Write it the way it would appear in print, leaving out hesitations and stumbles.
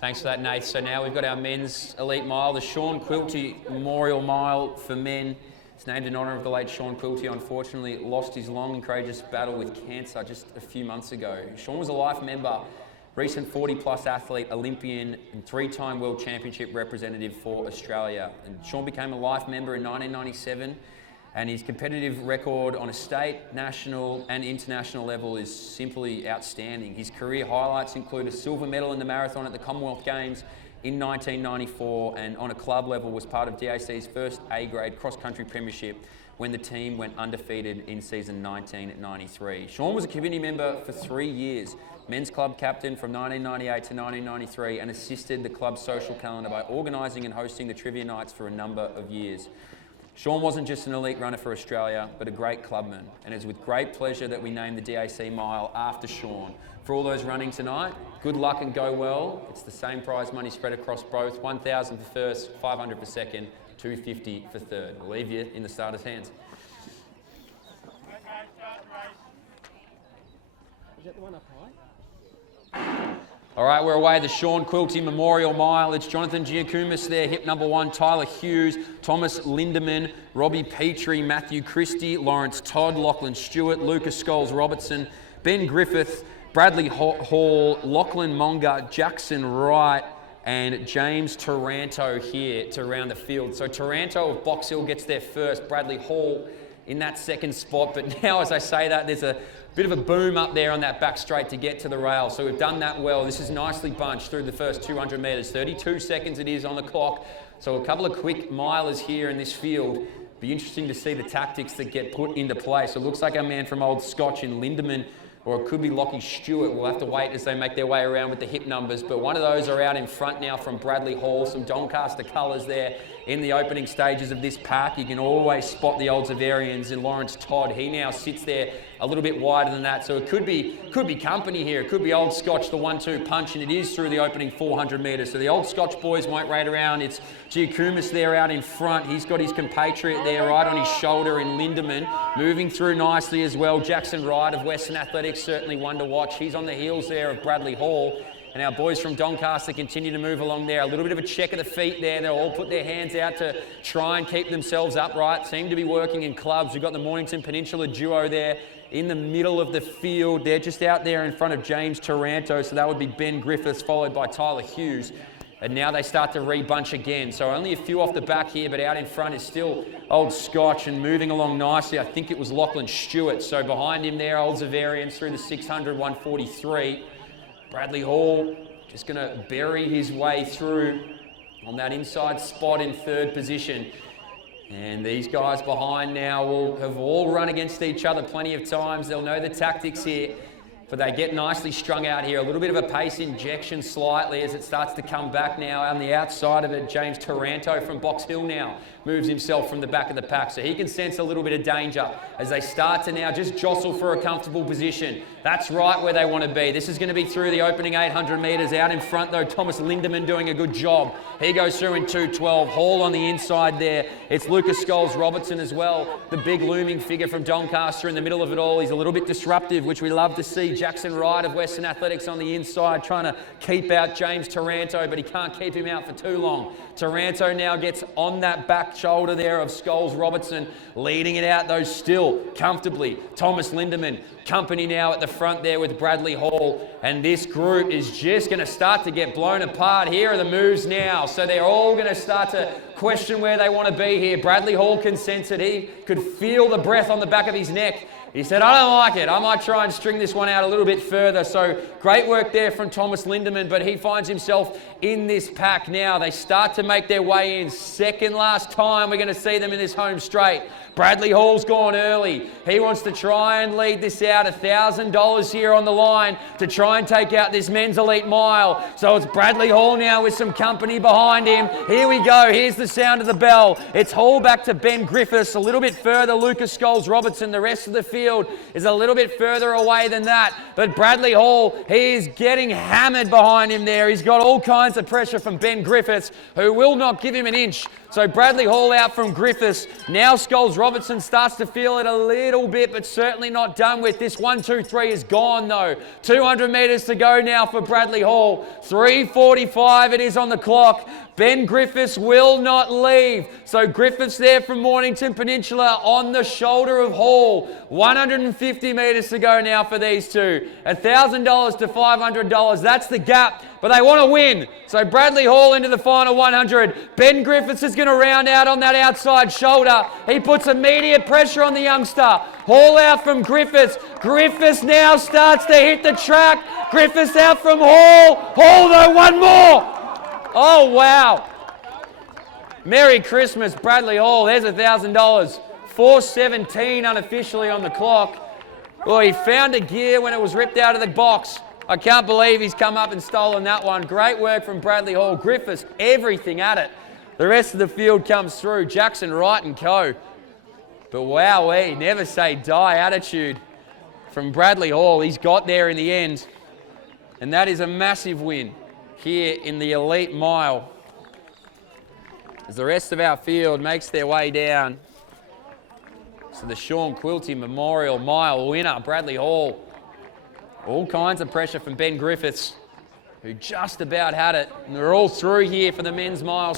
Thanks for that, Nath. So now we've got our men's elite mile, the Sean Quilty Memorial Mile for men. It's named in honour of the late Sean Quilty. Unfortunately, lost his long and courageous battle with cancer just a few months ago. Sean was a life member, recent 40-plus athlete, Olympian, and three-time World Championship representative for Australia. And Sean became a life member in 1997, and his competitive record on a state, national, and international level is simply outstanding. His career highlights include a silver medal in the marathon at the Commonwealth Games in 1994, and on a club level was part of DAC's first A-grade cross-country premiership when the team went undefeated in season 1993. Sean was a committee member for 3 years, men's club captain from 1998 to 1993, and assisted the club's social calendar by organising and hosting the trivia nights for a number of years. Sean wasn't just an elite runner for Australia, but a great clubman, and it's with great pleasure that we name the DAC Mile after Sean. For all those running tonight, good luck and go well. It's the same prize money spread across both, 1,000 for first, 500 for second, 250 for third. We'll leave you in the starter's hands. Is that the one up high? All right, we're away, the Sean Quilty Memorial Mile. It's Jonathan Giacomis there, hip number 1, Tyler Hughes, Thomas Lindemann, Robbie Petrie, Matthew Christie, Lawrence Todd, Lachlan Stewart, Lucas Scholes-Robertson, Ben Griffith, Bradley Hall, Lachlan Monga, Jackson Wright, and James Taranto here to round the field. So Taranto of Box Hill gets there first, Bradley Hall in that second spot. But now, as I say that, there's a bit of a boom up there on that back straight to get to the rail. So we've done that well. This is nicely bunched through the first 200 metres. 32 seconds it is on the clock. So a couple of quick milers here in this field. Be interesting to see the tactics that get put into play. So it looks like our man from Old Scotch in Lindemann, or it could be Lockie Stewart. We'll have to wait as they make their way around with the hip numbers. But one of those are out in front now from Bradley Hall. Some Doncaster colours there in the opening stages of this pack. You can always spot the Old Zavarians in Lawrence Todd. He now sits there a little bit wider than that. So it could be company here. It could be Old Scotch, the 1-2 punch, and it is through the opening 400 metres. So the Old Scotch boys won't raid around. It's Giacomis there out in front. He's got his compatriot there right on his shoulder in Lindemann, moving through nicely as well. Jackson Wright of Western Athletics, certainly one to watch. He's on the heels there of Bradley Hall. And our boys from Doncaster continue to move along there. A little bit of a check of the feet there. They'll all put their hands out to try and keep themselves upright. Seem to be working in clubs. We've got the Mornington Peninsula duo there in the middle of the field. They're just out there in front of James Taranto. So that would be Ben Griffiths, followed by Tyler Hughes. And now they start to rebunch again. So only a few off the back here, but out in front is still Old Scotch and moving along nicely. I think it was Lachlan Stewart. So behind him there, Old Zavarians through the 600, 143. Bradley Hall just going to bury his way through on that inside spot in third position. And these guys behind now will have all run against each other plenty of times. They'll know the tactics here, but they get nicely strung out here. A little bit of a pace injection slightly as it starts to come back now. On the outside of it, James Taranto from Box Hill now moves himself from the back of the pack. So he can sense a little bit of danger as they start to now just jostle for a comfortable position. That's right where they want to be. This is going to be through the opening 800 metres. Out in front though, Thomas Lindemann doing a good job. He goes through in 2:12. Hall on the inside there. It's Lucas Scholes-Robertson as well, the big looming figure from Doncaster in the middle of it all. He's a little bit disruptive, which we love to see. Jackson Wright of Western Athletics on the inside trying to keep out James Taranto, but he can't keep him out for too long. Taranto now gets on that back shoulder there of Scholes-Robertson, leading it out though still comfortably. Thomas Lindemann, company now at the front there with Bradley Hall, and this group is just going to start to get blown apart. Here are the moves now, so they're all going to start to question where they want to be here. Bradley Hall can sense it. He could feel the breath on the back of his neck. He said, I don't like it. I might try and string this one out a little bit further. So great work there from Thomas Lindemann, but he finds himself in this pack now. They start to make their way in. Second last time we're going to see them in this home straight. Bradley Hall's gone early. He wants to try and lead this out. $1,000 here on the line to try and take out this men's elite mile. So it's Bradley Hall now with some company behind him. Here we go. Here's the sound of the bell. It's Hall back to Ben Griffiths. A little bit further, Lucas Scholes-Robertson. The rest of the field field is a little bit further away than that. But Bradley Hall, he is getting hammered behind him there. He's got all kinds of pressure from Ben Griffiths, who will not give him an inch. So Bradley Hall out from Griffiths. Now Scholes Robertson starts to feel it a little bit, but certainly not done with. This 1, 2, 3 is gone though. 200 metres to go now for Bradley Hall. 3:45 it is on the clock. Ben Griffiths will not leave. So Griffiths there from Mornington Peninsula on the shoulder of Hall. 150 metres to go now for these two. $1,000 to $500. That's the gap, but they want to win. So Bradley Hall into the final 100. Ben Griffiths is going to round out on that outside shoulder. He puts immediate pressure on the youngster. Hall out from Griffiths. Griffiths now starts to hit the track. Griffiths out from Hall. Hall though, one more. Oh, wow. Merry Christmas, Bradley Hall. There's $1,000. 4:17 unofficially on the clock. Well, he found a gear when it was ripped out of the box. I can't believe he's come up and stolen that one. Great work from Bradley Hall. Griffiths, everything at it. The rest of the field comes through. Jackson Wright and co. But wowee, never say die attitude from Bradley Hall. He's got there in the end. And that is a massive win here in the elite mile, as the rest of our field makes their way down. So the Sean Quilty Memorial Mile winner, Bradley Hall. All kinds of pressure from Ben Griffiths, who just about had it. And they're all through here for the men's mile.